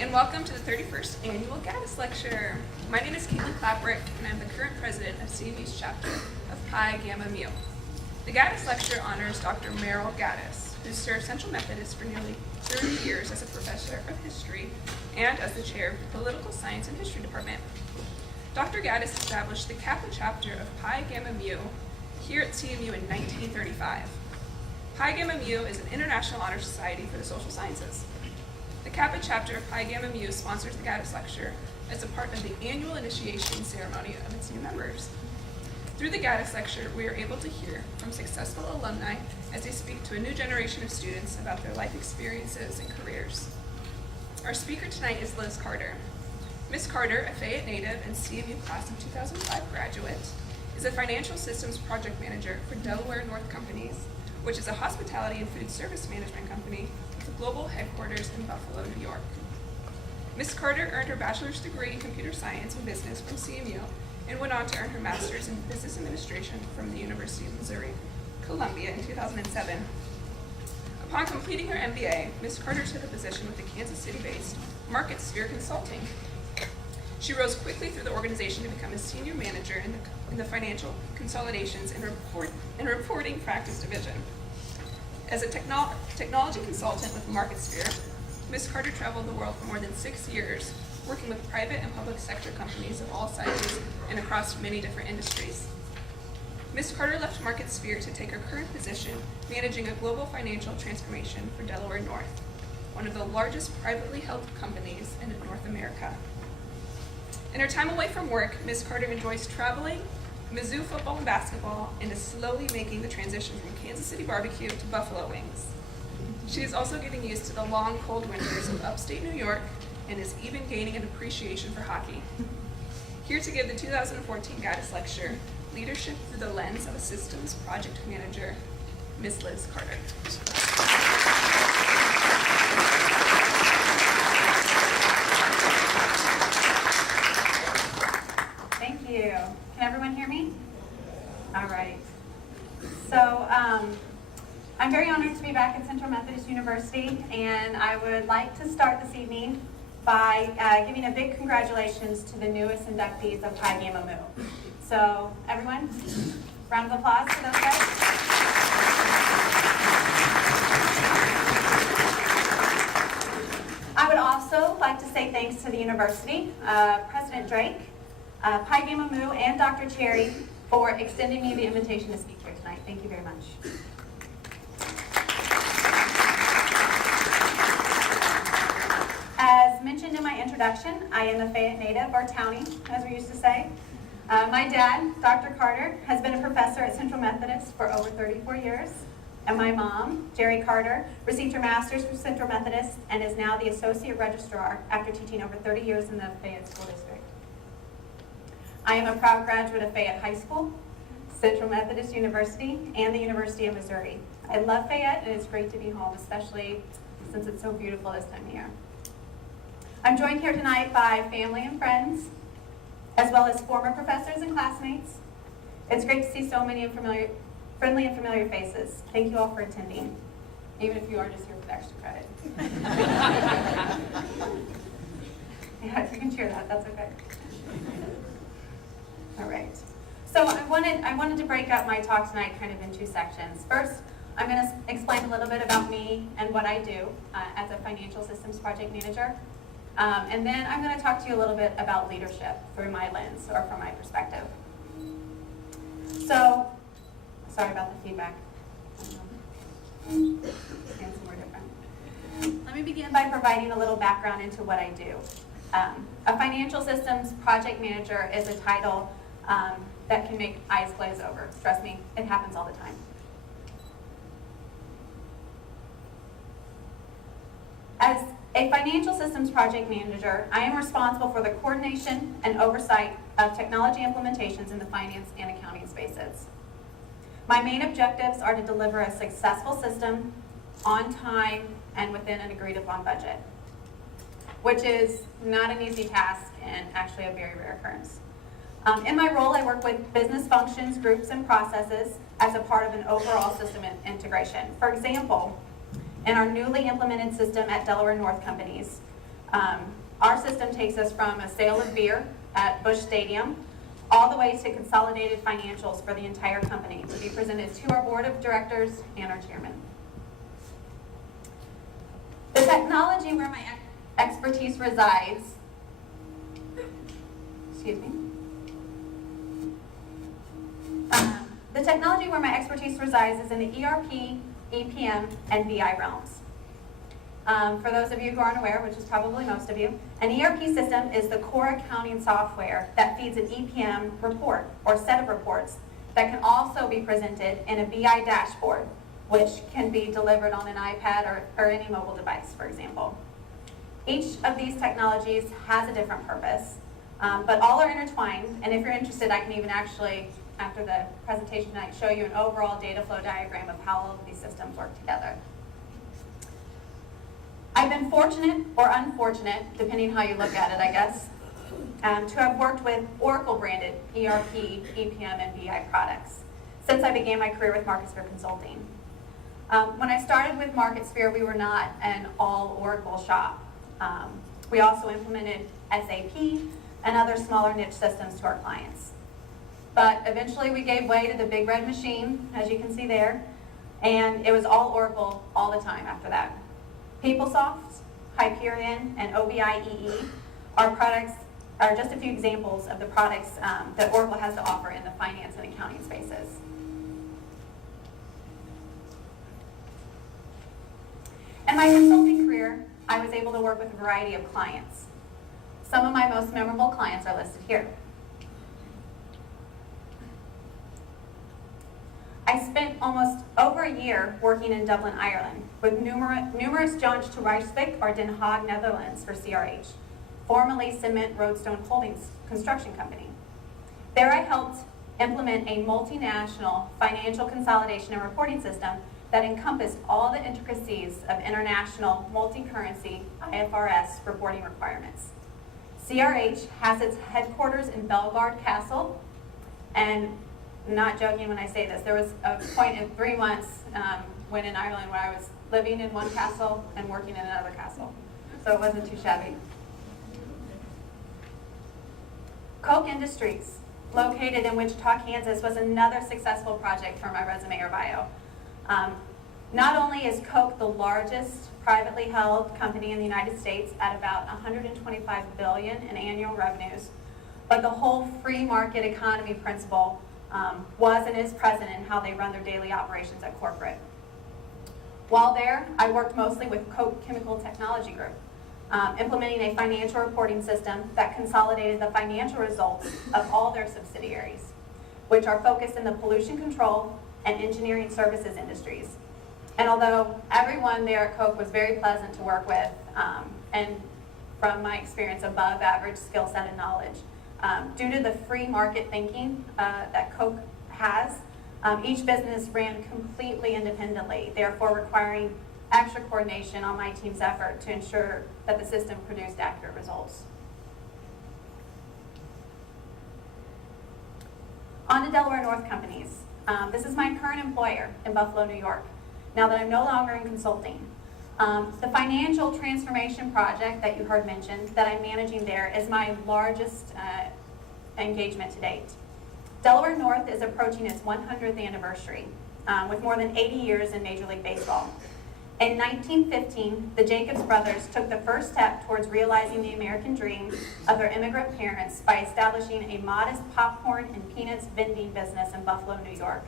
and welcome to the 31st Annual Gaddis Lecture. My name is Caitlin Claperick, and I'm the current president of CMU's chapter of Pi Gamma Mu. The Gaddis Lecture honors Dr. Annual Gaddis, who served Central Methodist for nearly 30 years as a professor of history and as the chair of the Political Science and History Department. Dr. Gaddis established the Kappa chapter of Pi Gamma Mu here at CMU in 1935. Pi Gamma Mu is an international honor society for the social sciences. The Kappa chapter of Pi Gamma Mu sponsors the Gaddis Lecture as a part of the annual initiation ceremony of its new members. Through the Gaddis Lecture, we are able to hear from successful alumni as they speak to a new generation of students about their life experiences and careers. Our speaker tonight is Liz Carter. Ms. Carter, a Fayette native and CMU class of 2005 graduate, is a financial systems project manager for Delaware North Companies, which is a hospitality and food service management company with global headquarters in Buffalo, New York. Ms. Carter earned her bachelor's degree in computer science and business from CMU and went on to earn her master's in business administration from the University of Missouri, Columbia in 2007. Upon completing her MBA, Ms. Carter took a position with the Kansas City-based Market Sphere Consulting. She rose quickly through the organization to become a senior manager in the financial consolidations and reporting practice division. As a technology consultant with Market Sphere, Ms. Carter traveled the world for more than 6 years, working with private and public sector companies of all sizes and across many different industries. Ms. Carter left Market Sphere to take her current position managing a global financial transformation for Delaware North, one of the largest privately held companies in North America. In her time away from work, Ms. Carter enjoys traveling, Mizzou football and basketball, and is slowly making the transition from Kansas City barbecue to buffalo wings. She is also getting used to the long, cold winters of upstate New York and is even gaining an appreciation for hockey. Here to give the 2014 Gaddis Lecture, Leadership Through the Lens of a Systems Project Manager, Ms. Liz Carter. Thank you. Can everyone hear me? All right. So I'm very honored to be back at Central Methodist University, and I would like to start this evening by giving a big congratulations to the newest inductees of Pi Gamma Mu. So everyone, round of applause for those guys. I would also like to say thanks to the university, President Drake, Pi Gamma Mu, and Dr. Cherry for extending me the invitation to speak here tonight. Thank you very much. As mentioned in my introduction, I am a Fayette native, or townie, as we used to say. My dad, Dr. Carter, has been a professor at Central Methodist for over 34 years. And my mom, Jerry Carter, received her master's from Central Methodist and is now the associate registrar after teaching over 30 years in the Fayette School District. I am a proud graduate of Fayette High School, Central Methodist University, and the University of Missouri. I love Fayette, and it's great to be home, especially since it's so beautiful this time of year. I'm joined here tonight by family and friends, as well as former professors and classmates. It's great to see so many friendly and familiar faces. Thank you all for attending, even if you are just here for the extra credit. Yeah, if you can cheer that, that's okay. All right. So I wanted to break up my talk tonight kind of in two sections. First, I'm going to explain a little bit about me and what I do as a financial systems project manager. And then I'm going to talk to you a little bit about leadership through my lens, or from my perspective. So, sorry about the feedback. Somewhere different. Let me begin by providing a little background into what I do. A financial systems project manager is a title that can make eyes glaze over. Trust me, it happens all the time. As a financial systems project manager, I am responsible for the coordination and oversight of technology implementations in the finance and accounting spaces. My main objectives are to deliver a successful system on time and within an agreed upon budget, which is not an easy task and actually a very rare occurrence. In my role, I work with business functions, groups, and processes as a part of an overall system integration. For example, in our newly implemented system at Delaware North Companies, Our system takes us from a sale of beer at Busch Stadium all the way to consolidated financials for the entire company to be presented to our board of directors and our chairman. The technology where my expertise resides, excuse me. The technology where my expertise resides is in the ERP, EPM, and BI realms. For those of you who aren't aware, which is probably most of you, an ERP system is the core accounting software that feeds an EPM report or set of reports that can also be presented in a BI dashboard, which can be delivered on an iPad or any mobile device, for example. Each of these technologies has a different purpose, but all are intertwined, and if you're interested, I can even actually, after the presentation tonight, show you an overall data flow diagram of how all of these systems work together. I've been fortunate or unfortunate, depending how you look at it, I guess, to have worked with Oracle-branded ERP, EPM, and BI products since I began my career with MarketSphere Consulting. When I started with MarketSphere, we were not an all-Oracle shop. We also implemented SAP and other smaller niche systems to our clients. But eventually we gave way to the big red machine, as you can see there, and it was all Oracle all the time after that. PeopleSoft, Hyperion, and OBI-EE, our products are just a few examples of the products that Oracle has to offer in the finance and accounting spaces. In my consulting career, I was able to work with a variety of clients. Some of my most memorable clients are listed here. I spent almost over a year working in Dublin, Ireland, with numerous jaunts to Rijswijk or Den Haag, Netherlands for CRH, formerly Cement Roadstone Holdings construction company. There I helped implement a multinational financial consolidation and reporting system that encompassed all the intricacies of international multi-currency IFRS reporting requirements. CRH has its headquarters in Bellegarde Castle, and I'm not joking when I say this, there was a point in 3 months when in Ireland where I was living in one castle and working in another castle, so it wasn't too shabby. Koch Industries, located in Wichita, Kansas, was another successful project for my resume or bio. Not only is Koch the largest privately held company in the United States at about $125 billion in annual revenues, but the whole free market economy principle was and is present in how they run their daily operations at corporate. While there, I worked mostly with Koch Chemical Technology Group, implementing a financial reporting system that consolidated the financial results of all their subsidiaries, which are focused in the pollution control and engineering services industries. And although everyone there at Koch was very pleasant to work with, and from my experience above average skill set and knowledge, due to the free market thinking that Koch has, each business ran completely independently, therefore requiring extra coordination on my team's effort to ensure that the system produced accurate results. On to Delaware North companies. This is my current employer in Buffalo, New York, now that I'm no longer in consulting. The financial transformation project that you heard mentioned that I'm managing there is my largest engagement to date. Delaware North is approaching its 100th anniversary with more than 80 years in Major League Baseball. In 1915, the Jacobs brothers took the first step towards realizing the American dream of their immigrant parents by establishing a modest popcorn and peanuts vending business in Buffalo, New York.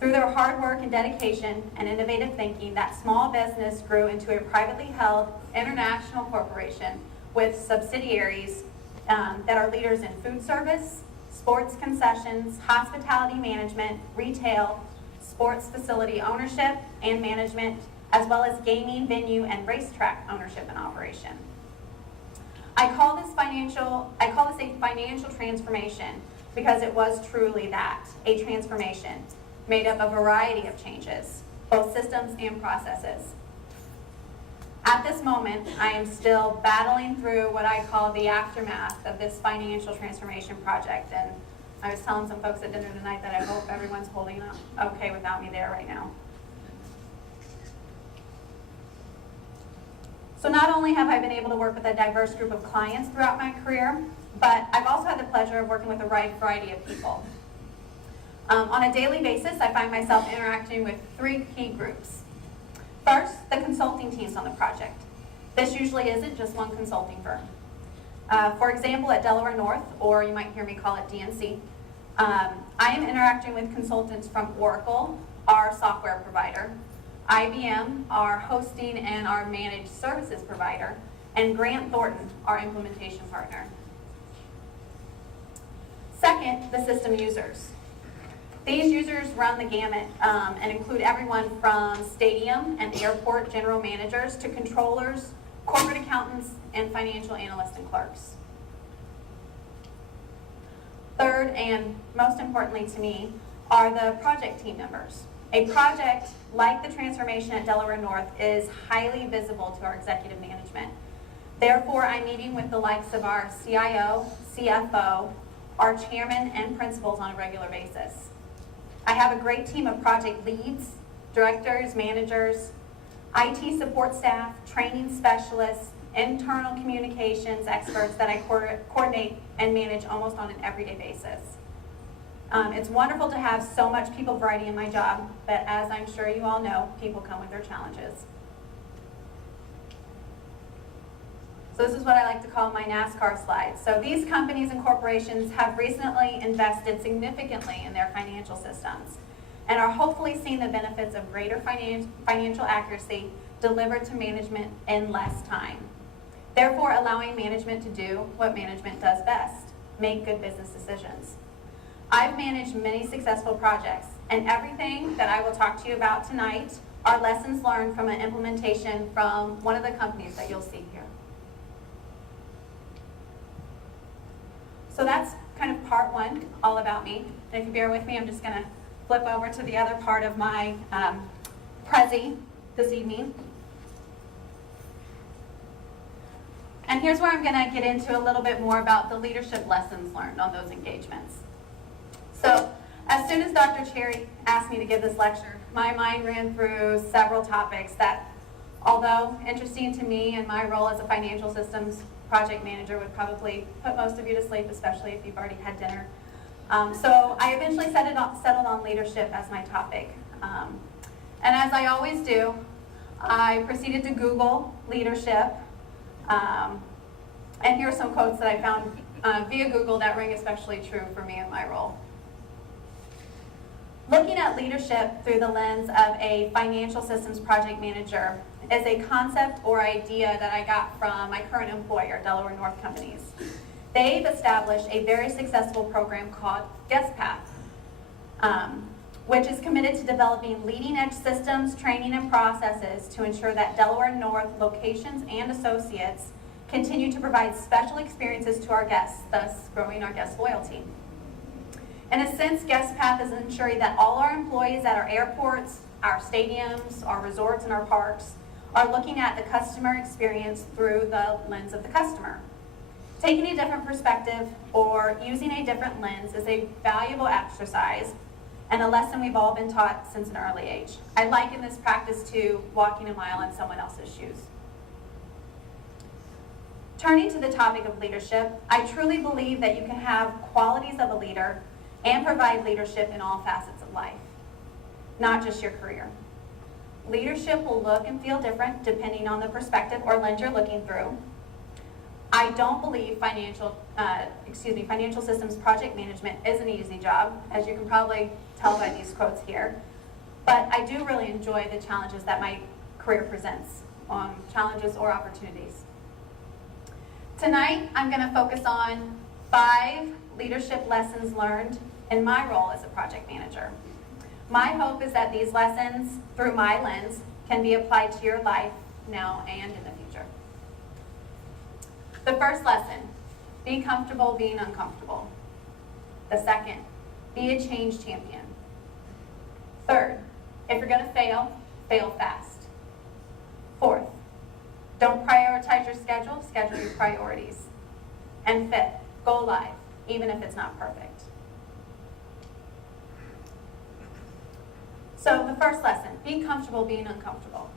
Through their hard work and dedication and innovative thinking, that small business grew into a privately held international corporation with subsidiaries that are leaders in food service, sports concessions, hospitality management, retail, sports facility ownership and management, as well as gaming, venue, and racetrack ownership and operation. I call this a financial transformation because it was truly that, a transformation made up of a variety of changes, both systems and processes. At this moment, I am still battling through what I call the aftermath of this financial transformation project, and I was telling some folks at dinner tonight that I hope everyone's holding up okay without me there right now. So not only have I been able to work with a diverse group of clients throughout my career, but I've also had the pleasure of working with a wide variety of people. On a daily basis, I find myself interacting with three key groups. First, the consulting teams on the project. This usually isn't just one consulting firm. For example, at Delaware North, or you might hear me call it DNC, I am interacting with consultants from Oracle, our software provider, IBM, our hosting and our managed services provider, and Grant Thornton, our implementation partner. Second, the system users. These users run the gamut and include everyone from stadium and airport general managers to controllers, corporate accountants, and financial analysts and clerks. Third, and most importantly to me, are the project team members. A project like the transformation at Delaware North is highly visible to our executive management. Therefore, I'm meeting with the likes of our CIO, CFO, our chairman, and principals on a regular basis. I have a great team of project leads, directors, managers, IT support staff, training specialists, internal communications experts that I coordinate and manage almost on an everyday basis. It's wonderful to have so much people variety in my job, but as I'm sure you all know, people come with their challenges. So this is what I like to call my NASCAR slide. So these companies and corporations have recently invested significantly in their financial systems and are hopefully seeing the benefits of greater financial accuracy delivered to management in less time. Therefore, allowing management to do what management does best, make good business decisions. I've managed many successful projects, and everything that I will talk to you about tonight are lessons learned from an implementation from one of the companies that you'll see here. So that's kind of part one, all about me. And if you bear with me, I'm just going to flip over to the other part of my Prezi this evening. And here's where I'm going to get into a little bit more about the leadership lessons learned on those engagements. So as soon as Dr. Cherry asked me to give this lecture, my mind ran through several topics that, although interesting to me and my role as a financial systems project manager, would probably put most of you to sleep, especially if you've already had dinner. So I eventually settled on leadership as my topic. And as I always do, I proceeded to Google leadership. And here are some quotes that I found via Google that ring especially true for me in my role. Looking at leadership through the lens of a financial systems project manager is a concept or idea that I got from my current employer, Delaware North Companies. They've established a very successful program called GuestPath, which is committed to developing leading-edge systems, training, and processes to ensure that Delaware North locations and associates continue to provide special experiences to our guests, thus growing our guest loyalty. In a sense, GuestPath is ensuring that all our employees at our airports, our stadiums, our resorts, and our parks are looking at the customer experience through the lens of the customer. Taking a different perspective or using a different lens is a valuable exercise and a lesson we've all been taught since an early age. I liken this practice to walking a mile in someone else's shoes. Turning to the topic of leadership, I truly believe that you can have qualities of a leader and provide leadership in all facets of life, not just your career. Leadership will look and feel different depending on the perspective or lens you're looking through. I don't believe financial systems project management is an easy job, as you can probably tell by these quotes here. But I do really enjoy the challenges that my career presents, challenges or opportunities. Tonight, I'm going to focus on 5 leadership lessons learned in my role as a project manager. My hope is that these lessons, through my lens, can be applied to your life now and in the future. The first lesson, be comfortable being uncomfortable. The second, be a change champion. Third, if you're going to fail, fail fast. Fourth, don't prioritize your schedule, schedule your priorities. And fifth, go live, even if it's not perfect. So the first lesson, be comfortable being uncomfortable.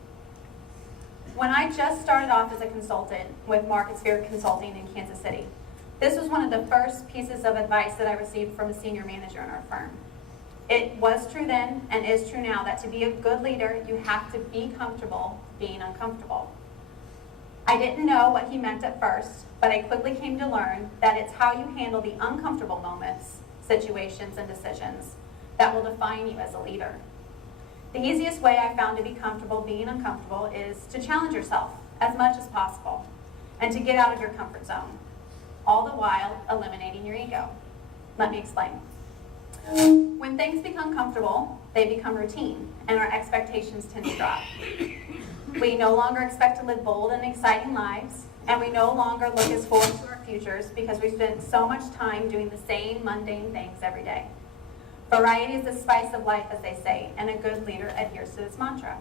When I just started off as a consultant with Market Sphere Consulting in Kansas City, this was one of the first pieces of advice that I received from a senior manager in our firm. It was true then and is true now that to be a good leader, you have to be comfortable being uncomfortable. I didn't know what he meant at first, but I quickly came to learn that it's how you handle the uncomfortable moments, situations, and decisions that will define you as a leader. The easiest way I found to be comfortable being uncomfortable is to challenge yourself as much as possible and to get out of your comfort zone, all the while eliminating your ego. Let me explain. When things become comfortable, they become routine, and our expectations tend to drop. We no longer expect to live bold and exciting lives, and we no longer look as forward to our futures because we spend so much time doing the same mundane things every day. Variety is the spice of life, as they say, and a good leader adheres to this mantra.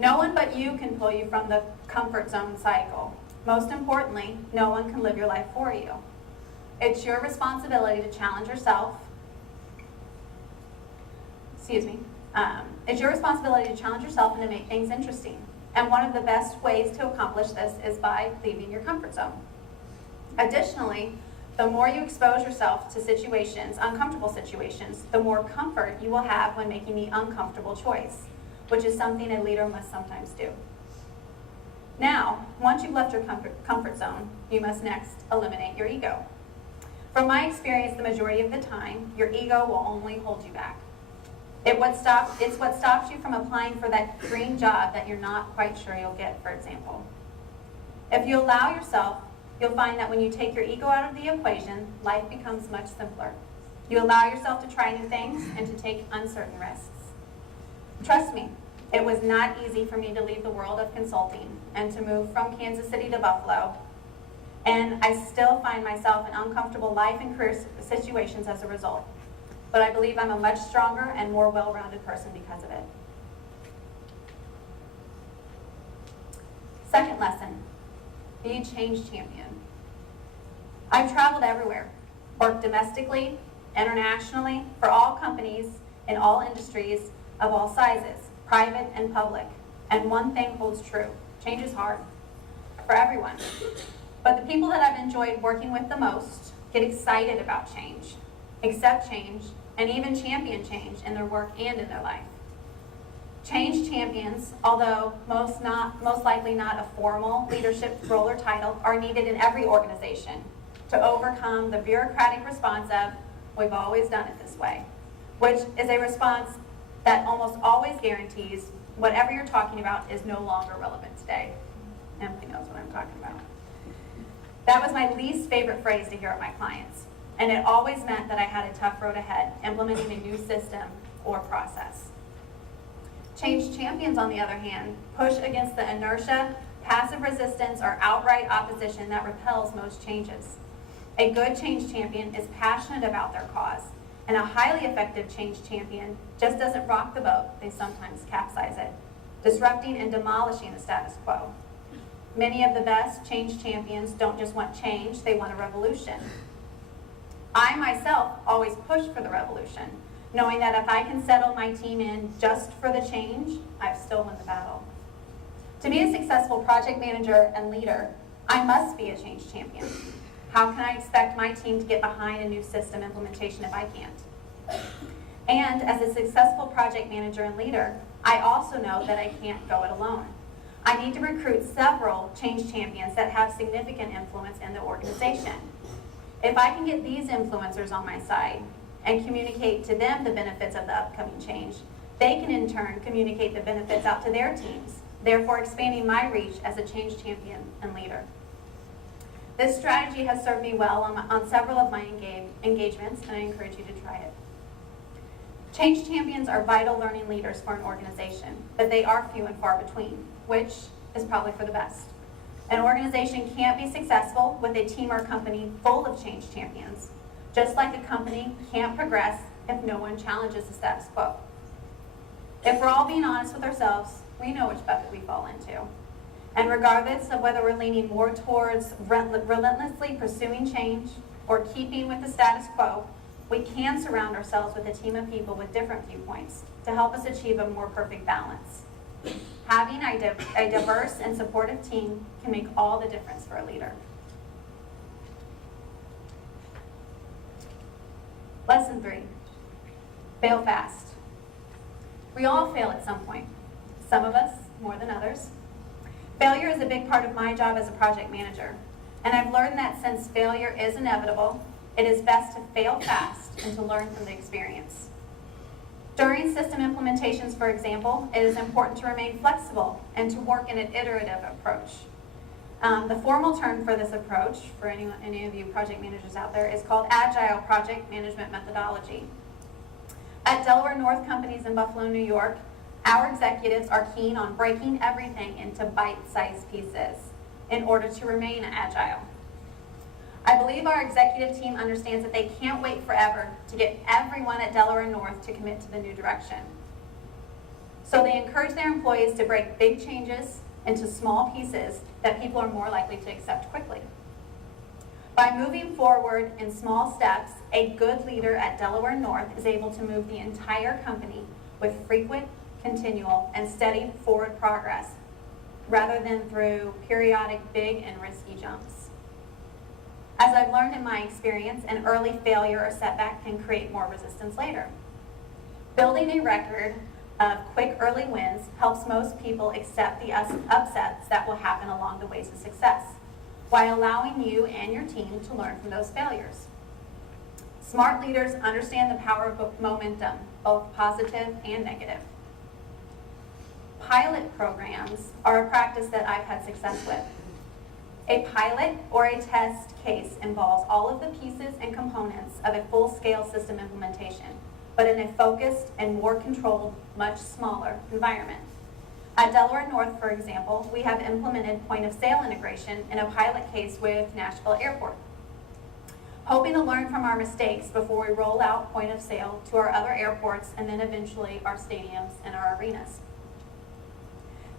No one but you can pull you from the comfort zone cycle. Most importantly, no one can live your life for you. It's your responsibility to challenge yourself. It's your responsibility to challenge yourself and to make things interesting. And one of the best ways to accomplish this is by leaving your comfort zone. Additionally, the more you expose yourself to situations, uncomfortable situations, the more comfort you will have when making the uncomfortable choice, which is something a leader must sometimes do. Now, once you've left your comfort zone, you must next eliminate your ego. From my experience, the majority of the time, your ego will only hold you back. It's what stops you from applying for that dream job that you're not quite sure you'll get, for example. If you allow yourself, you'll find that when you take your ego out of the equation, life becomes much simpler. You allow yourself to try new things and to take uncertain risks. Trust me, it was not easy for me to leave the world of consulting and to move from Kansas City to Buffalo. And I still find myself in uncomfortable life and career situations as a result. But I believe I'm a much stronger and more well-rounded person because of it. Second lesson, be a change champion. I've traveled everywhere, worked domestically, internationally, for all companies in all industries of all sizes, private and public. And one thing holds true, change is hard for everyone. But the people that I've enjoyed working with the most get excited about change, accept change, and even champion change in their work and in their life. Change champions, although most likely not a formal leadership role or title, are needed in every organization to overcome the bureaucratic response of, we've always done it this way, which is a response that almost always guarantees whatever you're talking about is no longer relevant today. Emily knows what I'm talking about. That was my least favorite phrase to hear at my clients, and it always meant that I had a tough road ahead implementing a new system or process. Change champions, on the other hand, push against the inertia, passive resistance, or outright opposition that repels most changes. A good change champion is passionate about their cause, and a highly effective change champion just doesn't rock the boat, they sometimes capsize it, disrupting and demolishing the status quo. Many of the best change champions don't just want change, they want a revolution. I myself always push for the revolution, knowing that if I can settle my team in just for the change, I've still won the battle. To be a successful project manager and leader, I must be a change champion. How can I expect my team to get behind a new system implementation if I can't? And as a successful project manager and leader, I also know that I can't go it alone. I need to recruit several change champions that have significant influence in the organization. If I can get these influencers on my side and communicate to them the benefits of the upcoming change, they can in turn communicate the benefits out to their teams, therefore expanding my reach as a change champion and leader. This strategy has served me well on several of my engagements, and I encourage you to try it. Change champions are vital learning leaders for an organization, but they are few and far between, which is probably for the best. An organization can't be successful with a team or company full of change champions, just like a company can't progress if no one challenges the status quo. If we're all being honest with ourselves, we know which bucket we fall into. And regardless of whether we're leaning more towards relentlessly pursuing change or keeping with the status quo, we can surround ourselves with a team of people with different viewpoints to help us achieve a more perfect balance. Having a diverse and supportive team can make all the difference for a leader. Lesson 3, fail fast. We all fail at some point, some of us more than others. Failure is a big part of my job as a project manager, and I've learned that since failure is inevitable, it is best to fail fast and to learn from the experience. During system implementations, for example, it is important to remain flexible and to work in an iterative approach. The formal term for this approach, for any of you project managers out there, is called Agile Project Management Methodology. At Delaware North Companies in Buffalo, New York, our executives are keen on breaking everything into bite-sized pieces in order to remain agile. I believe our executive team understands that they can't wait forever to get everyone at Delaware North to commit to the new direction. So they encourage their employees to break big changes into small pieces that people are more likely to accept quickly. By moving forward in small steps, a good leader at Delaware North is able to move the entire company with frequent, continual, and steady forward progress, rather than through periodic big and risky jumps. As I've learned in my experience, an early failure or setback can create more resistance later. Building a record of quick early wins helps most people accept the upsets that will happen along the ways to success, while allowing you and your team to learn from those failures. Smart leaders understand the power of momentum, both positive and negative. Pilot programs are a practice that I've had success with. A pilot or a test case involves all of the pieces and components of a full-scale system implementation, but in a focused and more controlled, much smaller environment. At Delaware North, for example, we have implemented point-of-sale integration in a pilot case with Nashville Airport, hoping to learn from our mistakes before we roll out point-of-sale to our other airports and then eventually our stadiums and our arenas.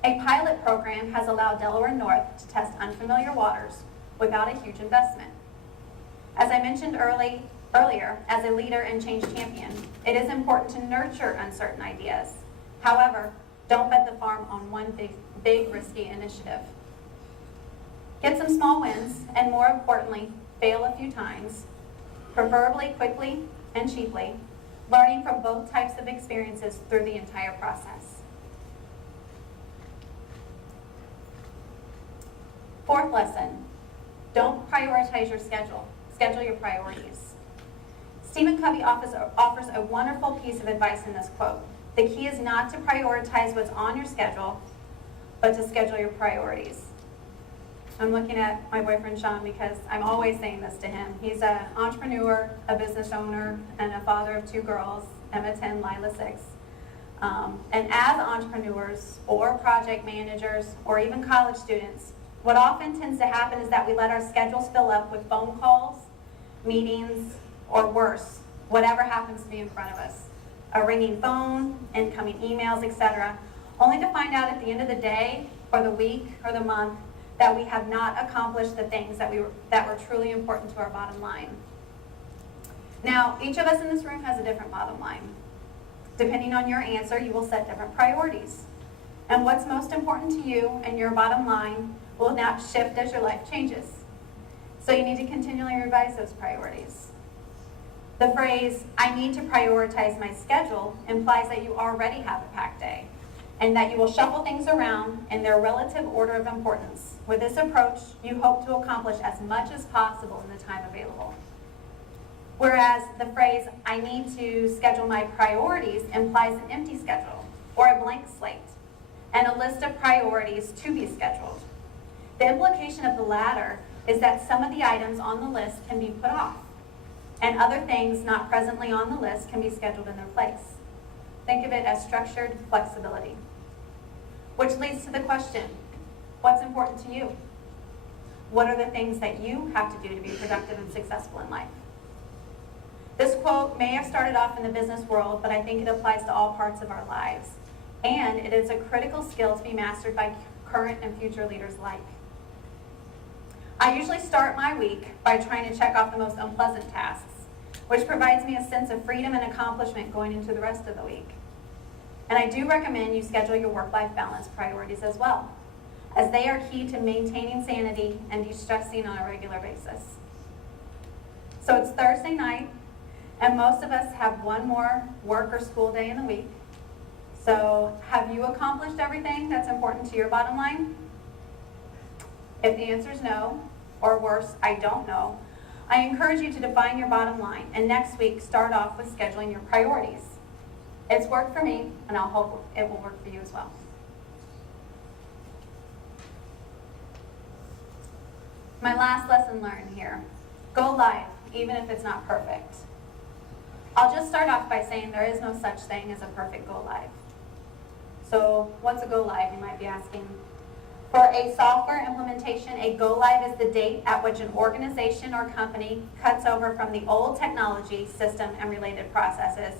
A pilot program has allowed Delaware North to test unfamiliar waters without a huge investment. As I mentioned earlier, as a leader and change champion, it is important to nurture uncertain ideas. However, don't bet the farm on one big risky initiative. Get some small wins, and more importantly, fail a few times, preferably quickly and cheaply, learning from both types of experiences through the entire process. Fourth lesson, don't prioritize your schedule. Schedule your priorities. Stephen Covey offers a wonderful piece of advice in this quote. The key is not to prioritize what's on your schedule, but to schedule your priorities. I'm looking at my boyfriend Sean because I'm always saying this to him. He's an entrepreneur, a business owner, and a father of 2 girls, Emma 10, Lila 6. And as entrepreneurs or project managers or even college students, what often tends to happen is that we let our schedules fill up with phone calls, meetings, or worse, whatever happens to be in front of us. A ringing phone, incoming emails, etc., only to find out at the end of the day, or the week, or the month, that we have not accomplished the things that were truly important to our bottom line. Now, each of us in this room has a different bottom line. Depending on your answer, you will set different priorities. And what's most important to you and your bottom line will not shift as your life changes. So you need to continually revise those priorities. The phrase, I need to prioritize my schedule, implies that you already have a packed day, and that you will shuffle things around in their relative order of importance. With this approach, you hope to accomplish as much as possible in the time available. Whereas the phrase, I need to schedule my priorities, implies an empty schedule, or a blank slate, and a list of priorities to be scheduled. The implication of the latter is that some of the items on the list can be put off, and other things not presently on the list can be scheduled in their place. Think of it as structured flexibility. Which leads to the question, what's important to you? What are the things that you have to do to be productive and successful in life? This quote may have started off in the business world, but I think it applies to all parts of our lives. And it is a critical skill to be mastered by current and future leaders alike. I usually start my week by trying to check off the most unpleasant tasks, which provides me a sense of freedom and accomplishment going into the rest of the week. And I do recommend you schedule your work-life balance priorities as well, as they are key to maintaining sanity and de-stressing on a regular basis. So it's Thursday night, and most of us have one more work or school day in the week. So have you accomplished everything that's important to your bottom line? If the answer is no, or worse, I don't know, I encourage you to define your bottom line, and next week start off with scheduling your priorities. It's worked for me, and I'll hope it will work for you as well. My last lesson learned here. Go live, even if it's not perfect. I'll just start off by saying there is no such thing as a perfect go live. So what's a go live, you might be asking? For a software implementation, a go live is the date at which an organization or company cuts over from the old technology, system, and related processes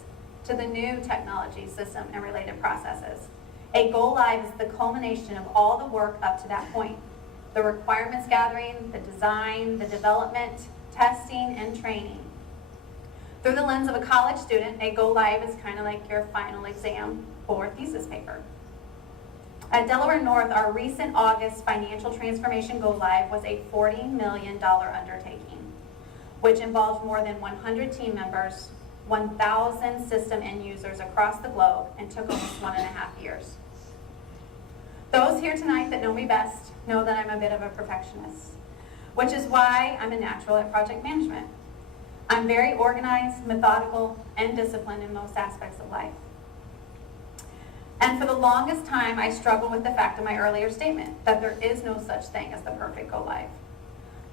to the new technology, system, and related processes. A go live is the culmination of all the work up to that point. The requirements gathering, the design, the development, testing, and training. Through the lens of a college student, a go live is kind of like your final exam or thesis paper. At Delaware North, our recent August financial transformation go live was a $40 million undertaking, which involved more than 100 team members, 1,000 system end users across the globe, and took almost 1.5 years. Those here tonight that know me best know that I'm a bit of a perfectionist, which is why I'm a natural at project management. I'm very organized, methodical, and disciplined in most aspects of life. And for the longest time, I struggled with the fact of my earlier statement that there is no such thing as the perfect go live.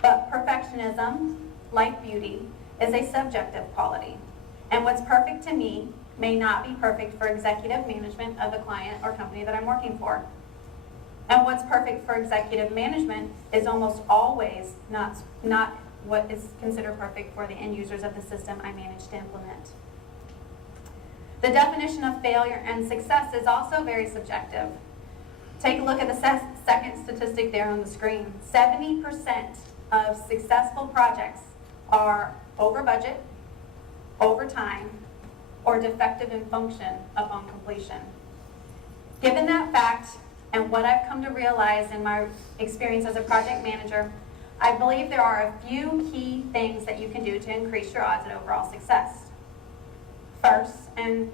But perfectionism, like beauty, is a subjective quality. And what's perfect to me may not be perfect for executive management of the client or company that I'm working for. And what's perfect for executive management is almost always not what is considered perfect for the end users of the system I manage to implement. The definition of failure and success is also very subjective. Take a look at the second statistic there on the screen. 70% of successful projects are over budget, over time, or defective in function upon completion. Given that fact and what I've come to realize in my experience as a project manager, I believe there are a few key things that you can do to increase your odds at overall success. First, and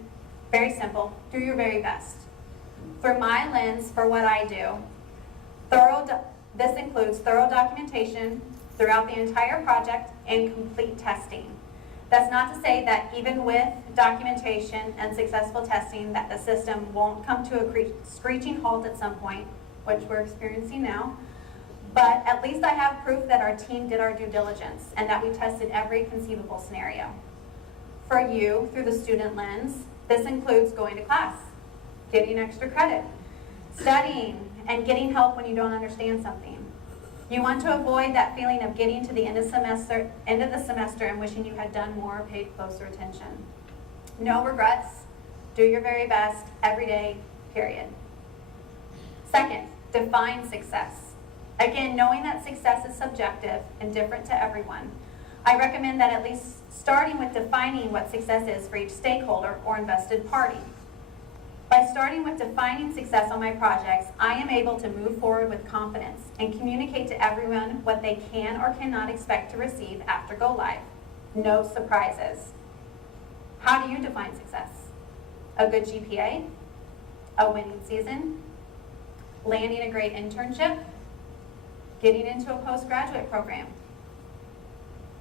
very simple, do your very best. Through my lens for what I do, this includes thorough documentation throughout the entire project and complete testing. That's not to say that even with documentation and successful testing that the system won't come to a screeching halt at some point, which we're experiencing now, but at least I have proof that our team did our due diligence and that we tested every conceivable scenario. For you, through the student lens, this includes going to class, getting extra credit, studying, and getting help when you don't understand something. You want to avoid that feeling of getting to the end of the semester and wishing you had done more or paid closer attention. No regrets, do your very best every day, period. Second, define success. Again, knowing that success is subjective and different to everyone, I recommend that at least starting with defining what success is for each stakeholder or invested party. By starting with defining success on my projects, I am able to move forward with confidence and communicate to everyone what they can or cannot expect to receive after go live. No surprises. How do you define success? A good GPA? A winning season? Landing a great internship? Getting into a postgraduate program?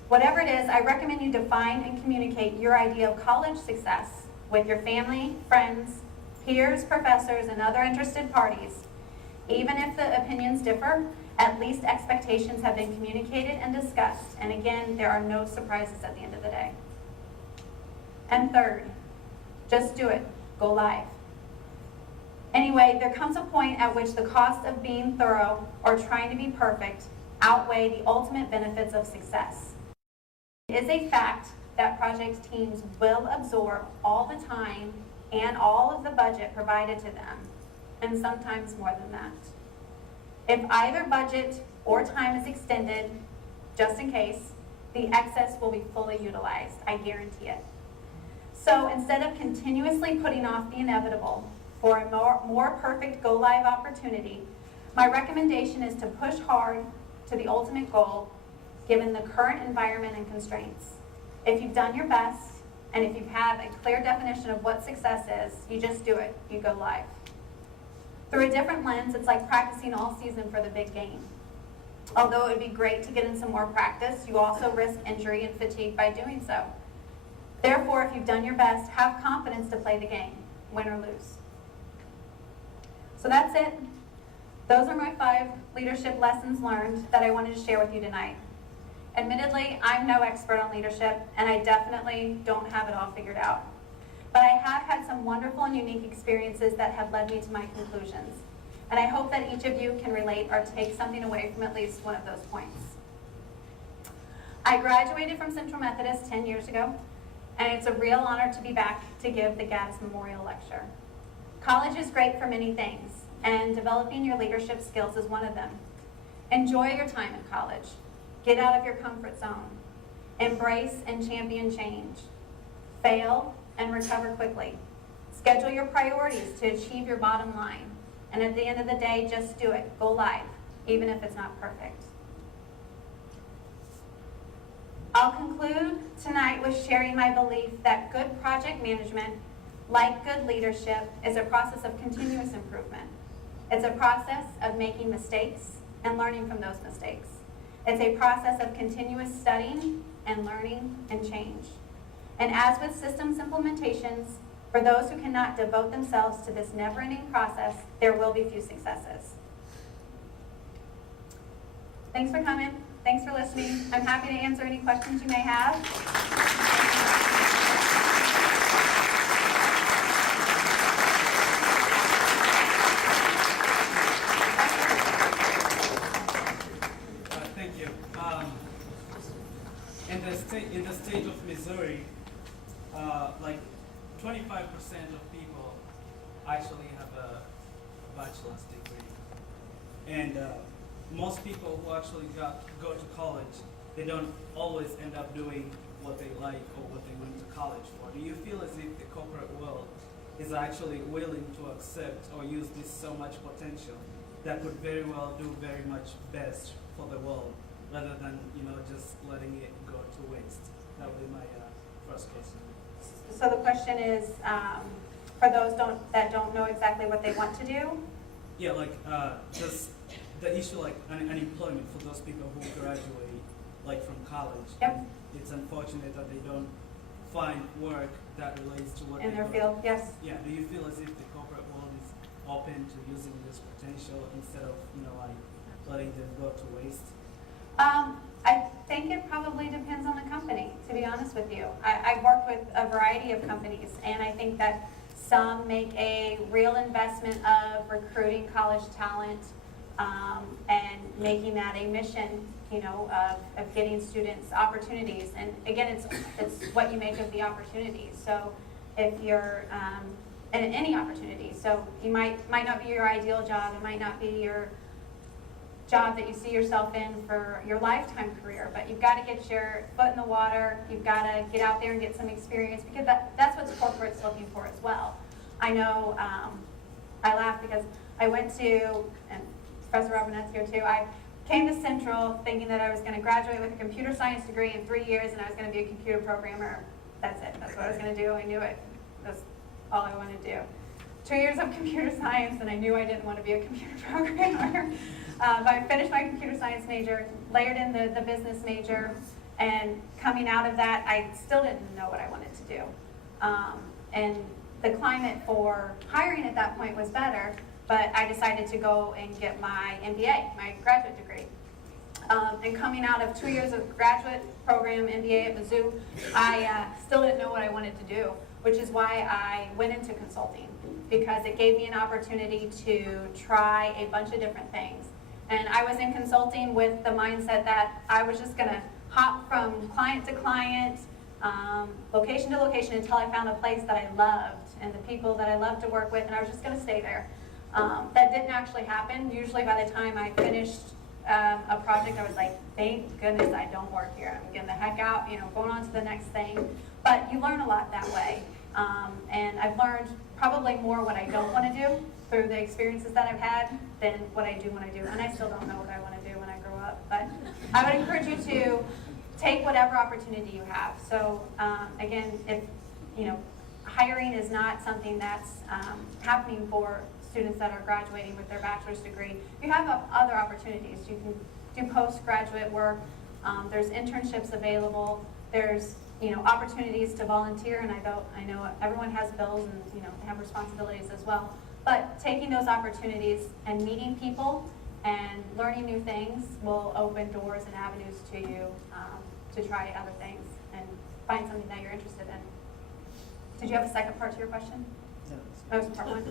Whatever it is, I recommend you define and communicate your idea of college success with your family, friends, peers, professors, and other interested parties. Even if the opinions differ, at least expectations have been communicated and discussed. And again, there are no surprises at the end of the day. And third, just do it. Go live. Anyway, there comes a point at which the cost of being thorough or trying to be perfect outweigh the ultimate benefits of success. It is a fact that project teams will absorb all the time and all of the budget provided to them, and sometimes more than that. If either budget or time is extended, just in case, the excess will be fully utilized, I guarantee it. So instead of continuously putting off the inevitable for a more perfect go-live opportunity, my recommendation is to push hard to the ultimate goal given the current environment and constraints. If you've done your best, and if you have a clear definition of what success is, you just do it, you go live. Through a different lens, it's like practicing all season for the big game. Although it would be great to get in some more practice, you also risk injury and fatigue by doing so. Therefore, if you've done your best, have confidence to play the game, win or lose. So that's it. Those are my 5 leadership lessons learned that I wanted to share with you tonight. Admittedly, I'm no expert on leadership, and I definitely don't have it all figured out. But I have had some wonderful and unique experiences that have led me to my conclusions. And I hope that each of you can relate or take something away from at least one of those points. I graduated from Central Methodist 10 years ago, and it's a real honor to be back to give the Gaddis Memorial Lecture. College is great for many things, and developing your leadership skills is one of them. Enjoy your time in college. Get out of your comfort zone. Embrace and champion change. Fail and recover quickly. Schedule your priorities to achieve your bottom line. And at the end of the day, just do it. Go live, even if it's not perfect. I'll conclude tonight with sharing my belief that good project management, like good leadership, is a process of continuous improvement. It's a process of making mistakes and learning from those mistakes. It's a process of continuous studying and learning and change. And as with systems implementations, for those who cannot devote themselves to this never-ending process, there will be few successes. Thanks for coming. Thanks for listening. I'm happy to answer any questions you may have. Thank you. In the state of Missouri, like 25% of people actually have a bachelor's degree. And most people who actually go to college, they don't always end up doing what they like or what they went to college for. Do you feel as if the corporate world is actually willing to accept or use this so much potential that could very well do very much best for the world, rather than just letting it go to waste? That would be my first question. So the question is, for those that don't know exactly what they want to do? Yeah, like just the issue like unemployment for those people who graduate like from college. Yep. It's unfortunate that they don't find work that relates to what In they their do. field, yes. Yeah. Do you feel as if the corporate world is open to using this potential instead of like letting them go to waste? I think it probably depends on the company, to be honest with you. I've worked with a variety of companies, and I think that some make a real investment of recruiting college talent and making that a mission, of getting students opportunities. And again, it's what you make of the opportunity. So if you're, and any opportunity, so you might not be your ideal job, it might not be your job that you see yourself in for your lifetime career, but you've got to get your foot in the water, you've got to get out there and get some experience, because that's what corporate's looking for as well. I know, I laugh because I went to, and Professor Robinette's here too, I came to Central thinking that I was going to graduate with a computer science degree in 3 years and I was going to be a computer programmer. That's it, that's what I was going to do, I knew it, that's all I wanted to do. 2 years of computer science and I knew I didn't want to be a computer programmer. But I finished my computer science major, layered in the business major, and coming out of that, I still didn't know what I wanted to do. And the climate for hiring at that point was better, but I decided to go and get my MBA, my graduate degree. And coming out of 2 years of graduate program, MBA at Mizzou, I still didn't know what I wanted to do, which is why I went into consulting, because it gave me an opportunity to try a bunch of different things. And I was in consulting with the mindset that I was just going to hop from client to client, location to location, until I found a place that I loved and the people that I loved to work with, and I was just going to stay there. That didn't actually happen. Usually by the time I finished a project, I was like, thank goodness I don't work here. I'm getting the heck out, going on to the next thing. But you learn a lot that way. And I've learned probably more what I don't want to do through the experiences that I've had than what I do when I do. And I still don't know what I want to do when I grow up. But I would encourage you to take whatever opportunity you have. So again, if, hiring is not something that's happening for students that are graduating with their bachelor's degree, you have other opportunities. You can do postgraduate work. There's internships available. There's opportunities to volunteer, and I know everyone has bills and they have responsibilities as well. But taking those opportunities and meeting people and learning new things will open doors and avenues to you to try other things and find something that you're interested in. Did you have a second part to your question? No. That was part one.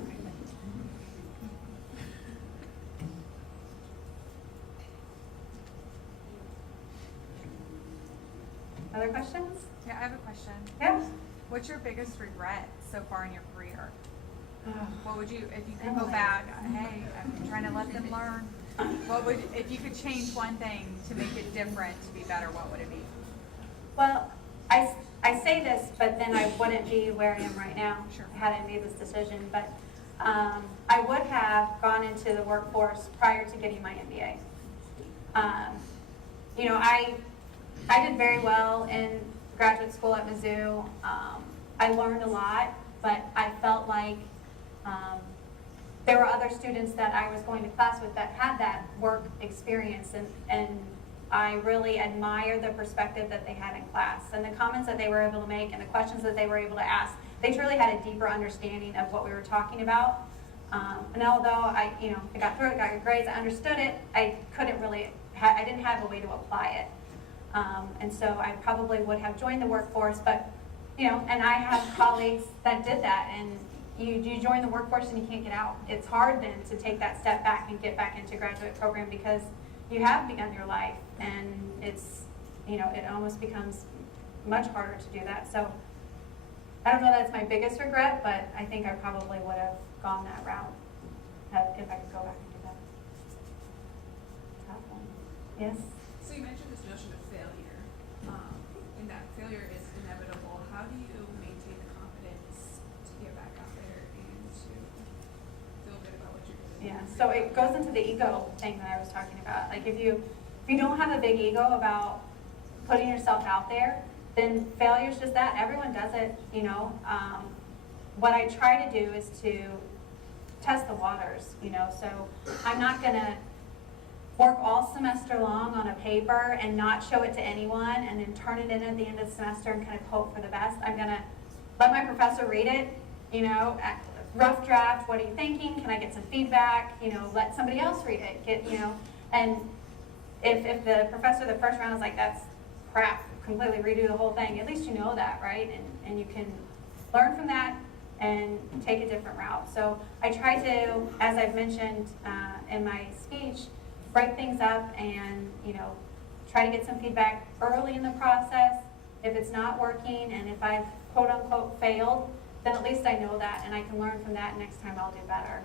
Other questions? Yeah, I have a question. Yeah. What's your biggest regret so far in your career? Oh. What would you, if you could go back, hey, I'm trying to let them learn. If you could change one thing to make it different, to be better, what would it be? Well, I say this, but then I wouldn't be where I am right now Sure. had I made this decision. But I would have gone into the workforce prior to getting my MBA. I did very well in graduate school at Mizzou. I learned a lot, but I felt like there were other students that I was going to class with that had that work experience, and I really admire the perspective that they had in class and the comments that they were able to make and the questions that they were able to ask. They truly had a deeper understanding of what we were talking about. And although I got through it, got good grades, I understood it, I didn't have a way to apply it. And so I probably would have joined the workforce, but, and I have colleagues that did that, and you join the workforce and you can't get out. It's hard then to take that step back and get back into graduate program because you have begun your life, and it's, it almost becomes much harder to do that. So I don't know that's my biggest regret, but I think I probably would have gone that route if I could go back and do that. Tough one. Yes? So you mentioned this notion of failure, and that failure is inevitable. How do you maintain the confidence to get back out there and to feel good about what you're doing? Yeah, so it goes into the ego thing that I was talking about. Like if you don't have a big ego about putting yourself out there, then failure is just that. Everyone does it, What I try to do is to test the waters, So I'm not going to work all semester long on a paper and not show it to anyone and then turn it in at the end of the semester and kind of hope for the best. I'm going to let my professor read it, rough draft, what are you thinking? Can I get some feedback? Let somebody else read it, and if the professor the first round is like, that's crap, completely redo the whole thing, at least you know that, right? And you can learn from that and take a different route. So I try to, as I've mentioned in my speech, break things up and, try to get some feedback early in the process. If it's not working and if I've quote unquote failed, then at least I know that and I can learn from that, and next time I'll do better.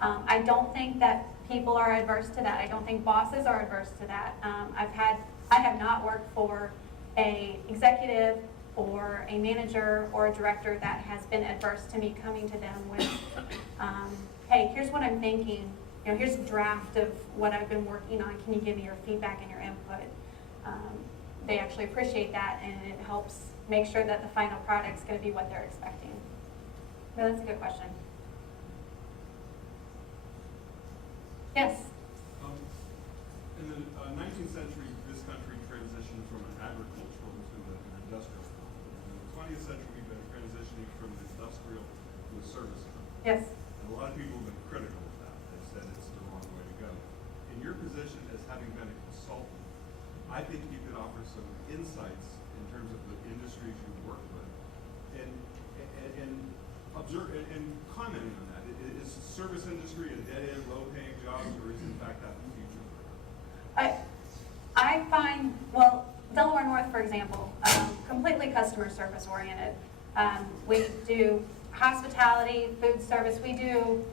I don't think that people are adverse to that. I don't think bosses are adverse to that. I have not worked for a executive or a manager or a director that has been adverse to me coming to them with, hey, here's what I'm thinking. Here's a draft of what I've been working on. Can you give me your feedback and your input? They actually appreciate that, and it helps make sure that the final product's going to be what they're expecting. No, that's a good question. Yes? In the 19th century, this country transitioned from an agricultural to an industrial economy. In the 20th century, we've been transitioning from an industrial to a service economy. Yes. And a lot of people have been critical of that. They've said it's the wrong way to go. In your position as having been a consultant, I think you could offer some insights in terms of the industries you work with and observe and commenting on that. Is service industry a dead-end, low-paying jobs, or is in fact that the future? I find, Delaware North, for example, completely customer service oriented. We do hospitality, food service, we do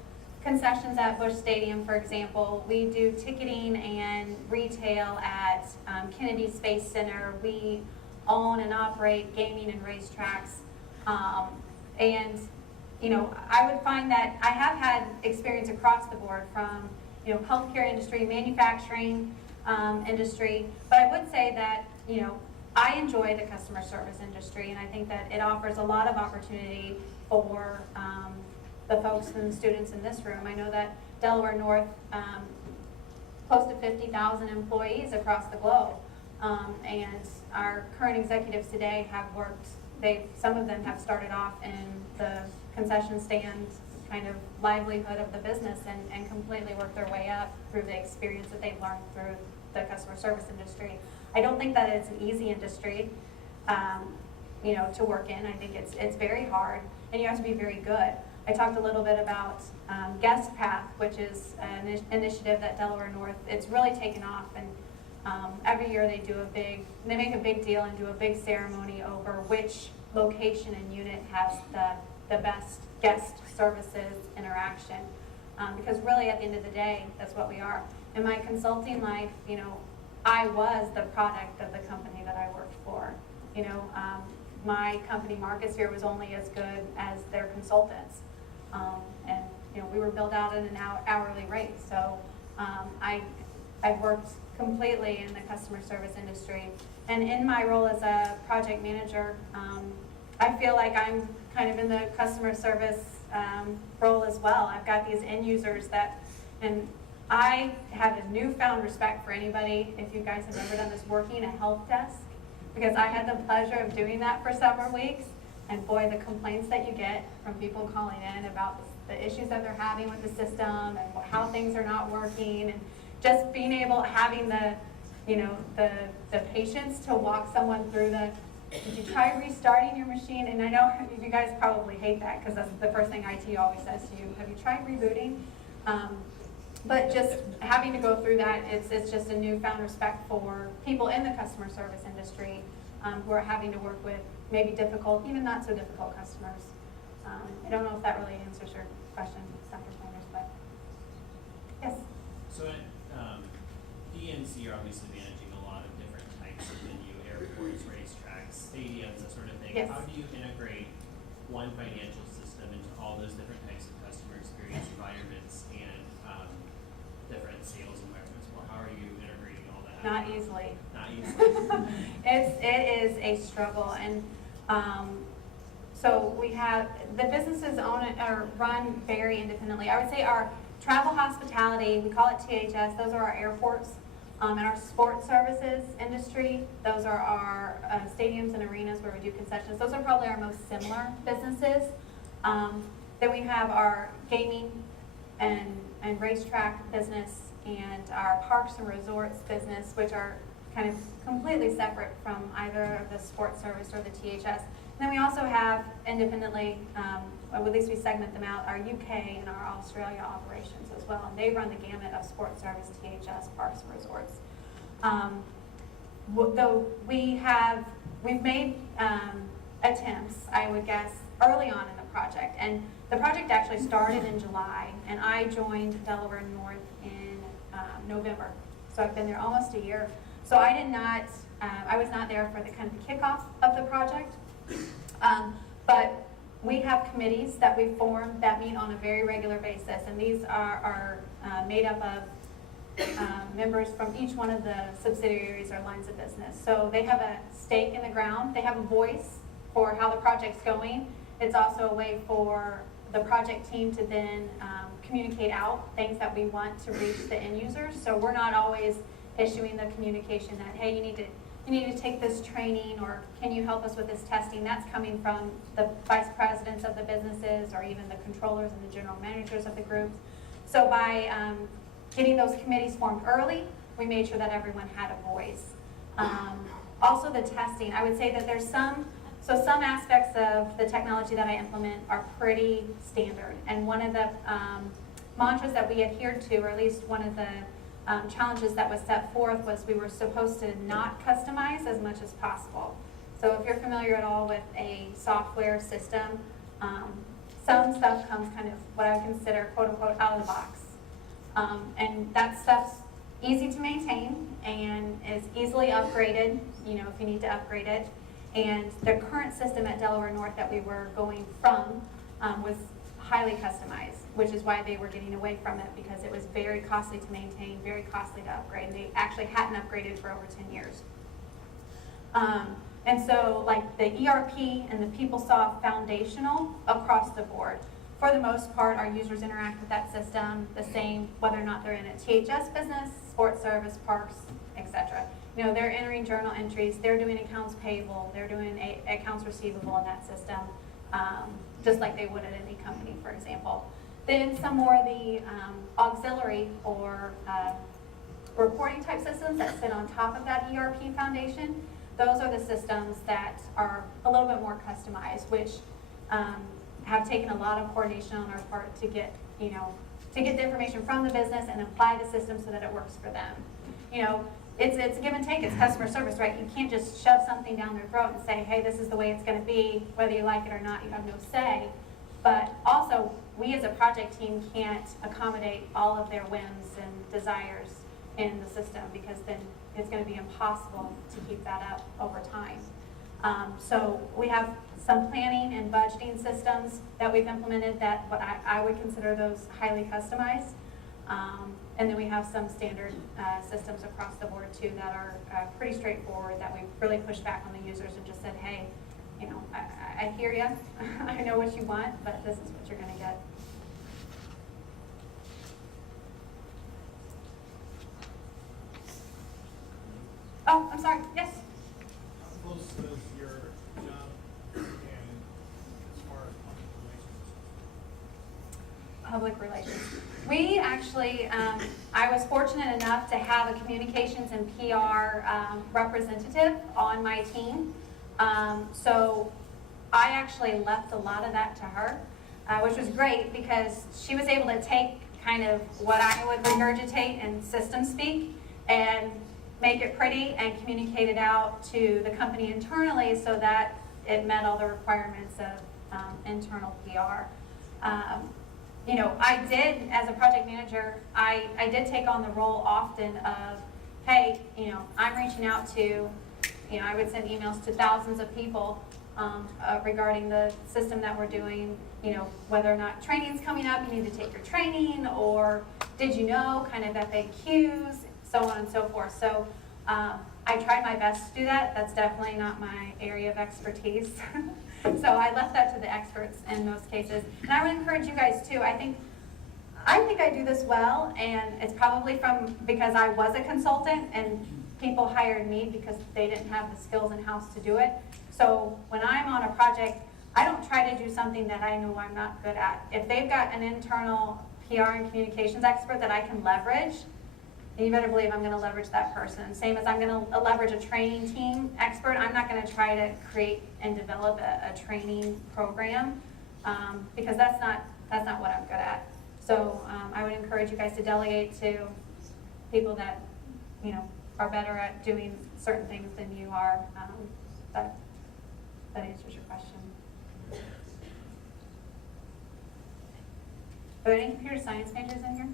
concessions at Busch Stadium, for example. We do ticketing and retail at Kennedy Space Center. We own and operate gaming and racetracks. And, you know, I would find that I have had experience across the board from, you know, healthcare industry, manufacturing industry, but I would say that, you know, I enjoy the customer service industry, and I think that it offers a lot of opportunity for the folks and the students in this room. I know that Delaware North, close to 50,000 employees across the globe, and our current executives today have worked, some of them have started off in the concession stand kind of livelihood of the business and completely worked their way up through the experience that they've learned through the customer service industry. I don't think that it's an easy industry, you know, to work in. I think it's very hard, and you have to be very good. I talked a little bit about Guest Path, which is an initiative that Delaware North, it's really taken off, and every year they make a big deal and do a big ceremony over which location and unit has the best guest services interaction. Because really at the end of the day, that's what we are. In my consulting life, you know, I was the product of the company that I worked for. You know, my company, Marcus here, was only as good as their consultants. And, you know, we were billed out at an hourly rate. So I've worked completely in the customer service industry. And in my role as a project manager, I feel like I'm kind of in the customer service role as well. I've got these end users and I have a newfound respect for anybody, if you guys have ever done this, working a help desk, because I had the pleasure of doing that for several weeks, and boy, the complaints that you get from people calling in about the issues that they're having with the system and how things are not working, and just being able, having the, you know, the patience to walk someone through did you try restarting your machine? And I know you guys probably hate that, because that's the first thing IT always says to you. Have you tried rebooting? But just having to go through that, it's just a newfound respect for people in the customer service industry who are having to work with maybe difficult, even not so difficult customers. I don't know if that really answers your question, Dr. Sanders, but yes. So at DNC, you're obviously managing a lot of different types of venue, airports, racetracks, stadiums, that sort of thing. Yes. How do you integrate one financial system into all those different types of customer experience environments and different sales environments? Well, how are you integrating all that? Not easily. Not easily. It is a struggle, and so we have the businesses own it or run very independently. I would say our travel hospitality, we call it THS, those are our airports, and our sports services industry, those are our stadiums and arenas where we do concessions. Those are probably our most similar businesses. Then we have our gaming and racetrack business and our parks and resorts business, which are kind of completely separate from either the sports service or the THS. And then we also have independently, or at least we segment them out, our UK and our Australia operations as well. And they run the gamut of sports service, THS, parks and resorts. Though we've made attempts, I would guess, early on in the project. And the project actually started in July, and I joined Delaware North in November. So I've been there almost a year. So I was not there for the kind of the kickoff of the project. But we have committees that we form that meet on a very regular basis, and these are made up of members from each one of the subsidiaries or lines of business. So they have a stake in the ground. They have a voice for how the project's going. It's also a way for the project team to then communicate out things that we want to reach the end users. So we're not always issuing the communication that, hey, you need to take this training, or can you help us with this testing? That's coming from the vice presidents of the businesses, or even the controllers and the general managers of the groups. So by getting those committees formed early, we made sure that everyone had a voice. Also the testing, I would say that there's some aspects of the technology that I implement are pretty standard. And one of the mantras that we adhered to, or at least one of the challenges that was set forth, was we were supposed to not customize as much as possible. So if you're familiar at all with a software system, some stuff comes kind of what I would consider quote unquote out of the box. And that stuff's easy to maintain and is easily upgraded, you know, if you need to upgrade it. And the current system at Delaware North that we were going from was highly customized, which is why they were getting away from it, because it was very costly to maintain, very costly to upgrade. They actually hadn't upgraded for over 10 years. And so like the ERP and the PeopleSoft foundational across the board. For the most part, our users interact with that system the same, whether or not they're in a THS business, sports service, parks, etc. You know, they're entering journal entries, they're doing accounts payable, they're doing accounts receivable in that system, just like they would at any company, for example. Then some more of the auxiliary or reporting type systems that sit on top of that ERP foundation. Those are the systems that are a little bit more customized, which have taken a lot of coordination on our part to get, you know, to get the information from the business and apply the system so that it works for them. You know, it's a give and take, it's customer service, right? You can't just shove something down their throat and say, hey, this is the way it's gonna be, whether you like it or not, you have no say. But also, we as a project team can't accommodate all of their whims and desires in the system, because then it's going to be impossible to keep that up over time. So we have some planning and budgeting systems that we've implemented that what I would consider those highly customized. And then we have some standard systems across the board too that are pretty straightforward, that we've really pushed back on the users and just said, hey, you know, I hear you, I know what you want, but this is what you're going to get. Oh, I'm sorry, yes? How close is your job and as far as public relations? Public relations. We actually, I was fortunate enough to have a communications and PR representative on my team. So I actually left a lot of that to her, which was great because she was able to take kind of what I would regurgitate in system speak and make it pretty and communicate it out to the company internally so that it met all the requirements of internal PR. You know, I did, as a project manager, I did take on the role often of, hey, you know, I'm reaching out to, you know, I would send emails to thousands of people regarding the system that we're doing, you know, whether or not training's coming up, you need to take your training, or did you know, kind of FAQs, so on and so forth. So I tried my best to do that. That's definitely not my area of expertise. So I left that to the experts in most cases. And I would encourage you guys too. I think I do this well, and it's probably because I was a consultant and people hired me because they didn't have the skills in-house to do it. So when I'm on a project, I don't try to do something that I know I'm not good at. If they've got an internal PR and communications expert that I can leverage, you better believe I'm going to leverage that person. Same as I'm going to leverage a training team expert. I'm not going to try to create and develop a training program because that's not what I'm good at. So I would encourage you guys to delegate to people that, you know, are better at doing certain things than you are. That answers your question. Are there any computer science majors in here?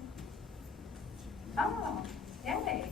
Oh, yay.